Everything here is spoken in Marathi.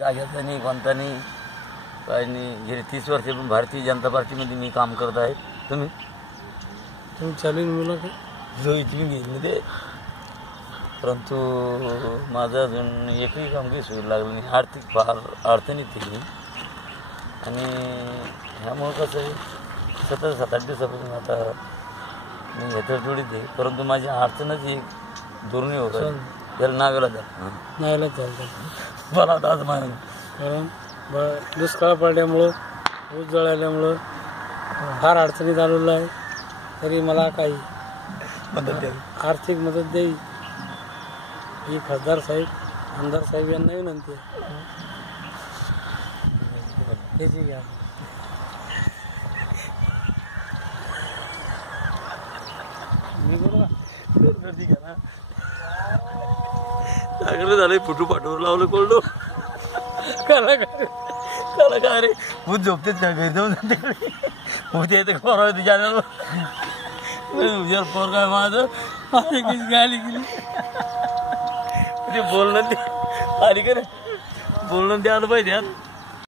जाग्याचा नाही कोणता नाही काय नाही. गेली 30 वर्षे पण भारतीय जनता पार्टीमध्ये मी काम करत आहे. तुम्ही चालू मुलं जो इथून घेतलं ते, परंतु माझं अजून एकही काम काही सुरू लागलं नाही. आर्थिक फार अडचणीत आहे आणि ह्यामुळं कसं आहे 7-8 दिवसापासून आता मी ह्याच्यावर जोडीत आहे. परंतु माझी अडचणच एक दुर्णी होत आहे. त्याला नावेला चालतं मला आता आज माहिती कारण दुष्काळ पडल्यामुळं ऊस जळाल्यामुळं फार अडचणीत आलेलं आहे. तरी मला काही मदत द्यावी, आर्थिक मदत द्यावी ही खासदार साहेब आमदार साहेब यांना विनंती आहे. त्याची घ्या मी बरोबर चांगलं झालंय. फोटो पाठवून लावलं कोल्डो कला काय रे खूप झोपतेच का घरी जाऊन उद्या येते पोर तिच्या पोर काय माझं गाली गेली ते बोलणं ते आली का रे बोलणं ते आलं पाहिजे यार.